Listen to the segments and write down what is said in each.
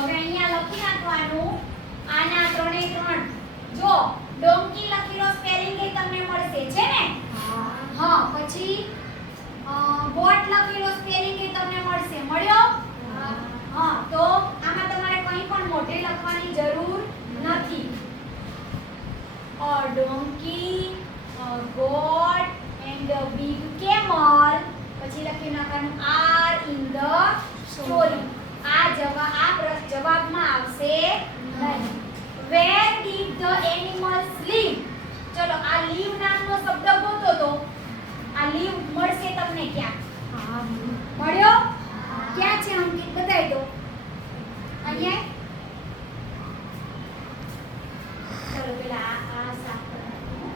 હવે અહીંયા લખી નાખવાનું આના 3 એ 3 જો ડોંકી લખેલો સ્પેલિંગ એ તમને મળશે છે ને હા પછી બોટ લખેલો સ્પેલિંગ એ તમને મળશે મળ્યો હા તો આમાં તમારે કંઈ પણ મોઢે લખવાની જરૂર નથી a donkey a goat and a big camel પછી લખી નાખવાનું are in the story આ જવાબમાં આવશે નહીં where did the animals live ચલો આ live નામનો શબ્દ ગોતો તો આ live મળશે તમને ક્યાં મળ્યો ક્યાં છે અંકિત બતાવી દો અહીંયા ચલો પેલા આ સાફ કરવાનું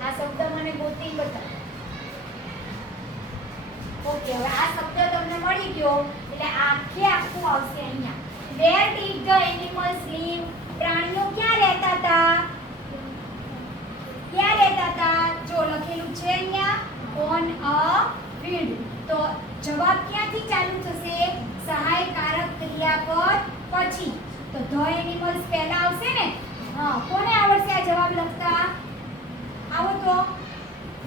આ શબ્દ મને ગોતી બતાવો ઓકે હવે આ શબ્દ તમને મળી ગયો એટલે આખું આવશે અહીંયા where did the animals live પ્રાણીઓ ક્યાં રહેતા હતા જો લખેલું છે અહીંયા on a field તો જવાબ ક્યાંથી ચાલુ થશે સહાયકારક ક્રિયાપદ પછી તો the animals પહેલા આવશે ને હા કોને આવડશે આ જવાબ લખતા આવો તો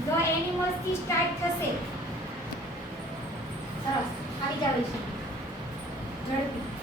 the animals થી સ્ટાર્ટ થશે સરસ આવી જાવ છે ઝડપી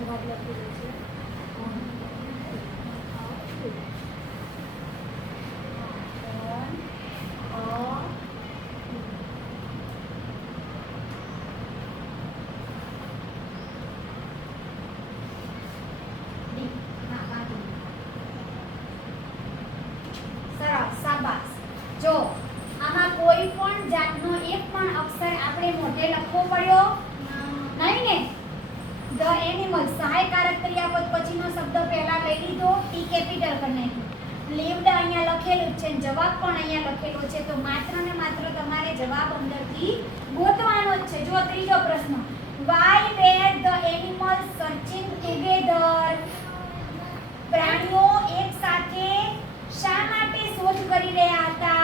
જવાબ લખેલો છે સરસ શાબાશ જો આમાં કોઈ પણ જાતનો એક પણ અક્ષર આપણે મોઢે લખવો પડ્યો નહીં ને the animal સહાયકારક ક્રિયાપદ પછીનો શબ્દ પહેલા લઈ લીધો ટી કેપિટલ કરી નાખ્યું lived અહીંયા લખેલું છે જવાબ પણ અહીંયા લખેલો છે તો માત્ર ને માત્ર તમારે જવાબ અંદરથી ગોતવાનો જ છે જો ત્રીજો પ્રશ્ન why were the animals searching together પ્રાણીઓ એક સાથે શા માટે શોધ કરી રહ્યા હતા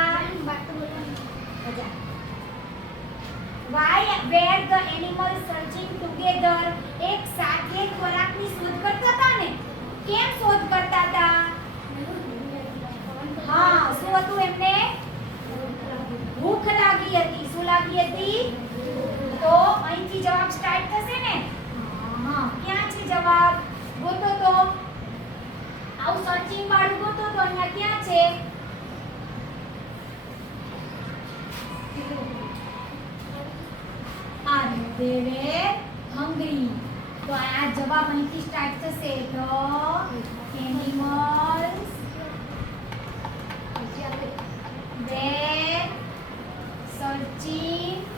why were the animals searching together એક સાથે ખોરાકની શોધ કરતા હતા ને કેમ શોધ કરતા હતા હા શું હતું એમને ભૂખ લાગી હતી શું લાગી હતી તો અહીંથી જવાબ સ્ટાર્ટ થશે ને હા ક્યાં છે જવાબ ગોતો તો આવું સર્ચિંગ વાળું ગોતો તો અહીંયા ક્યાં છે and they were hungry તો આ જવાબ અહીંથી સ્ટાર્ટ થશે તો animals were searching